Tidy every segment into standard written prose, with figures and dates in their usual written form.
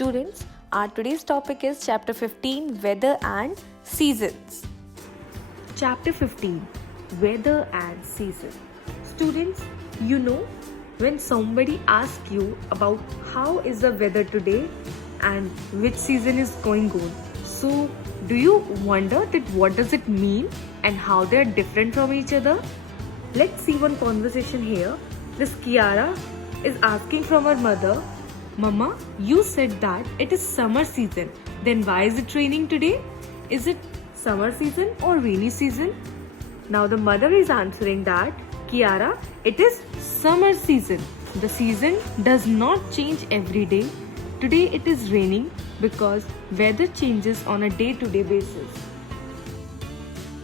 students, our today's topic is Chapter 15, Weather and Seasons. Chapter 15, Weather and Season. Students, when somebody asks you about how is the weather today and which season is going on, so do you wonder that what does it mean and how they are different from each other? Let's see one conversation here. This Kiara is asking from her mother, Mama, you said that it is summer season. Then why is it raining today? Is it summer season or rainy season? Now the mother is answering that, Kiara, it is summer season. The season does not change every day. Today it is raining because weather changes on a day-to-day basis.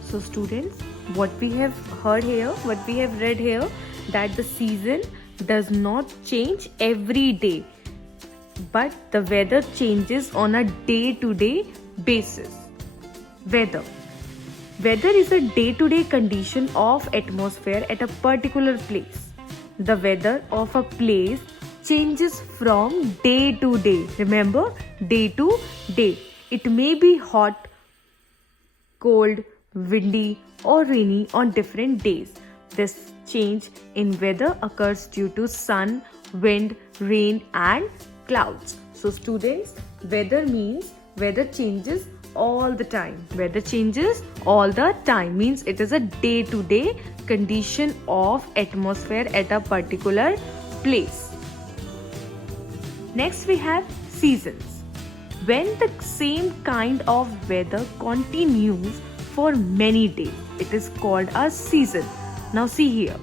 So students, what we have heard here, what we have read here, that the season does not change every day, but the weather changes on a day-to-day basis. Weather is a day-to-day condition of atmosphere at a particular place. The weather of a place changes from day to day. Remember, day to day. It may be hot, cold, windy or rainy on different days. This change in weather occurs due to sun, wind, rain and clouds. So students, weather means weather changes all the time. Weather changes all the time means it is a day-to-day condition of atmosphere at a particular place. Next we have seasons. When the same kind of weather continues for many days, it is called a season. Now see here,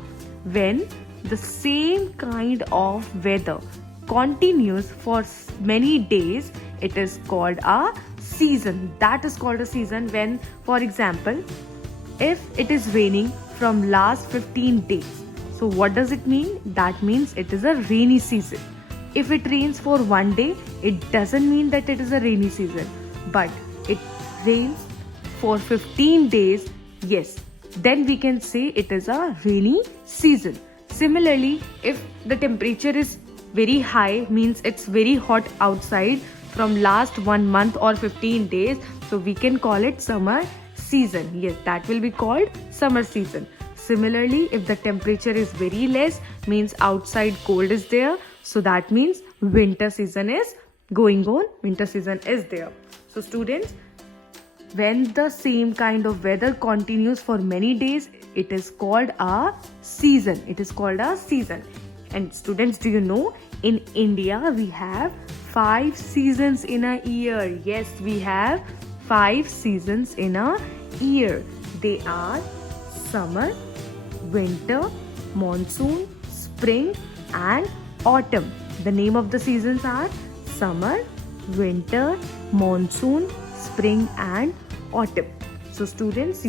when the same kind of weather continues for many days, it is called a season. That is called a season when, for example, if it is raining from last 15 days. So what does it mean? That means it is a rainy season. If it rains for one day, it doesn't mean that it is a rainy season. But it rains for 15 days, yes, then we can say it is a rainy season. Similarly, if the temperature is very high, means it's very hot outside from last 1 month or 15 days, so we can call it summer season. Yes, that will be called summer season. Similarly, if the temperature is very less, means outside cold is there, so that means winter season is going on, winter season is there. So students, when the same kind of weather continues for many days, it is called a season. It is called a season. And students, do you know, in India we have 5 seasons in a year. Yes, we have 5 seasons in a year. They are summer, winter, monsoon, spring and autumn. The name of the seasons are summer, winter, monsoon, spring and autumn. So students,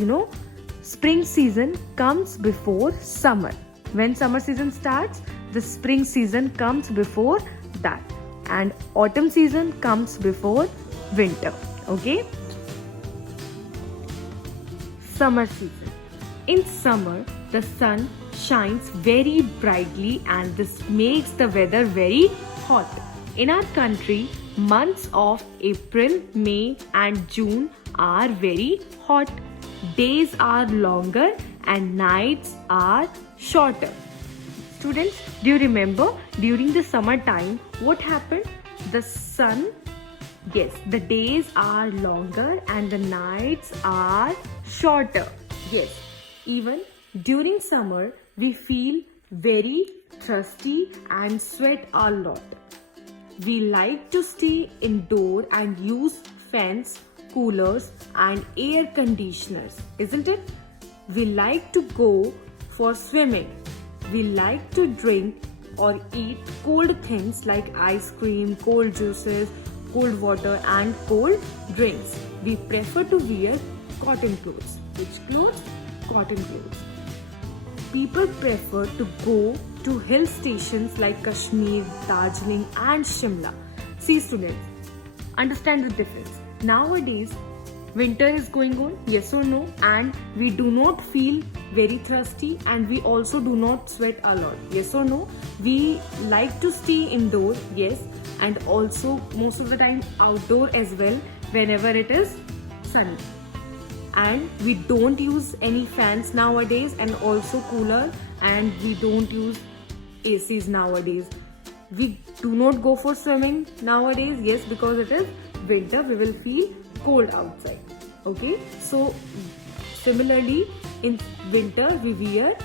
spring season comes before summer. When summer season starts, the spring season comes before that, and autumn season comes before winter. Okay? Summer season. In summer, the sun shines very brightly and this makes the weather very hot. In our country, months of April, May and June are very hot. Days are longer and nights are shorter. Students, do you remember during the summer time what happened? The sun, yes, the days are longer and the nights are shorter. Yes, even during summer we feel very thirsty and sweat a lot. We like to stay indoor and use fans, coolers and air conditioners, isn't it? We like to go for swimming. We like to drink or eat cold things like ice cream, cold juices, cold water and cold drinks. We prefer to wear cotton clothes. Which clothes? Cotton clothes. People prefer to go to hill stations like Kashmir, Darjeeling and Shimla. See students, understand the difference. Nowadays, winter is going on, yes or no, and we do not feel very thirsty and we also do not sweat a lot, yes or no. We like to stay indoor, yes, and also most of the time outdoor as well whenever it is sunny. And we don't use any fans nowadays, and also cooler, and we don't use ACs nowadays. We do not go for swimming nowadays, yes, because it is winter, we will feel cold outside. Okay, so similarly in winter we wear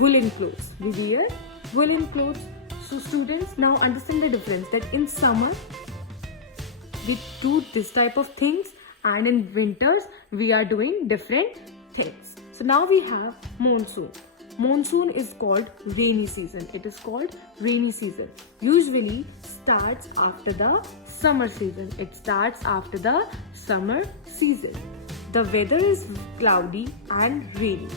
woolen clothes. So students, now understand the difference that in summer we do this type of things, and in winters we are doing different things. So now we have monsoon. Monsoon is called rainy season. It is called rainy season. Usually starts after the summer season. The weather is cloudy and rainy.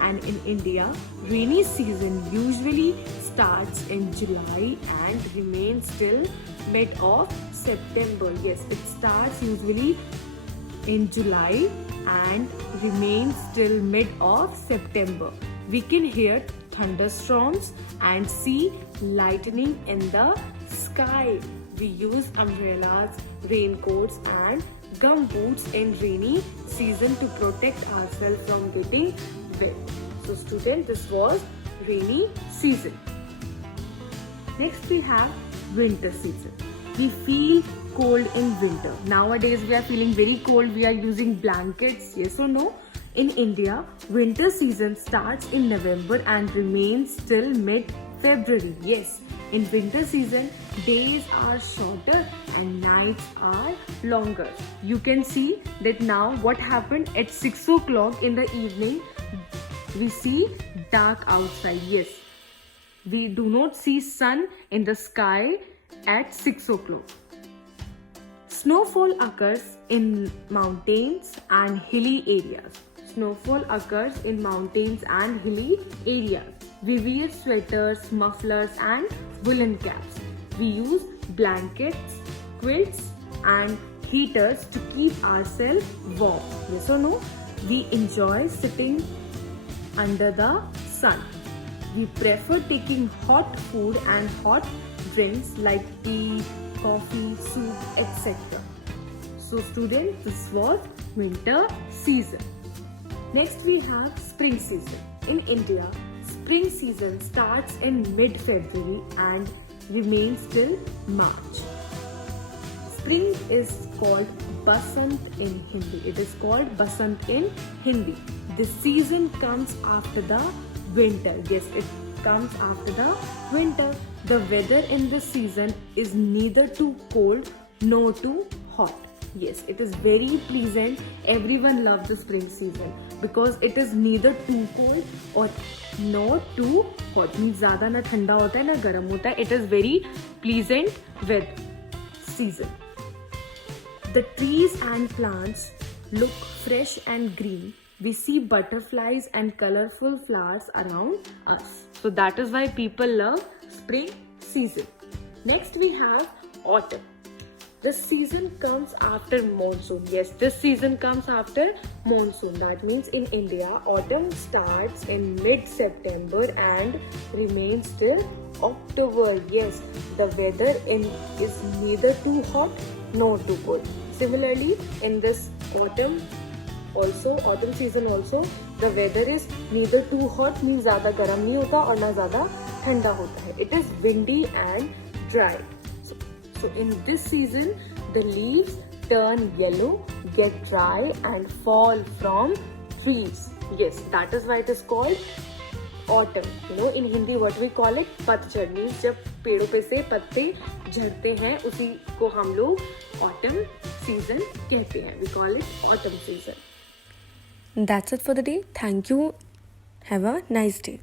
And in India, rainy season usually starts in July and remains till mid of September. Yes, it starts usually in July and remains till mid of September. We can hear thunderstorms and see lightning in the sky. We use umbrellas, raincoats and gumboots in rainy season to protect ourselves from getting wet. So student, this was rainy season. Next we have winter season. We feel cold in winter. Nowadays we are feeling very cold. We are using blankets, yes or no? In India, winter season starts in November and remains till mid-February. Yes, in winter season, days are shorter and nights are longer. You can see that now what happened at 6 o'clock in the evening, we see dark outside. Yes, we do not see sun in the sky at 6 o'clock. Snowfall occurs in mountains and hilly areas. We wear sweaters, mufflers and woolen caps. We use blankets, quilts and heaters to keep ourselves warm. Yes or no? We enjoy sitting under the sun. We prefer taking hot food and hot drinks like tea, coffee, soup, etc. So students, this was winter season. Next we have spring season. In India, spring season starts in mid-February and remains till March. Spring is called Basant in Hindi. The season comes after the winter. Yes, it comes after the winter. The weather in this season is neither too cold nor too hot. Yes, it is very pleasant. Everyone loves the spring season because it is neither too cold or not too hot. Means ज़्यादा ना ठंडा होता है ना गर्म होता है. It is very pleasant weather season. The trees and plants look fresh and green. We see butterflies and colorful flowers around us. So that is why people love spring season. Next we have autumn. This season comes after monsoon. Yes, this season comes after monsoon. That means in India, autumn starts in mid-September and remains till October. Yes, the weather is neither too hot nor too cold. Similarly, in this autumn season also, the weather is neither too hot, means ज़्यादा गर्म नहीं होता और ना ज़्यादा ठंडा होता है. It is windy and dry. So in this season, the leaves turn yellow, get dry and fall from trees. Yes, that is why it is called autumn. You know, in Hindi what we call it पतझड़, means जब पेड़ों पे से पत्ते झड़ते हैं उसी को हम लोग autumn season कहते हैं. We call it autumn season. That's it for the day. Thank you. Have a nice day.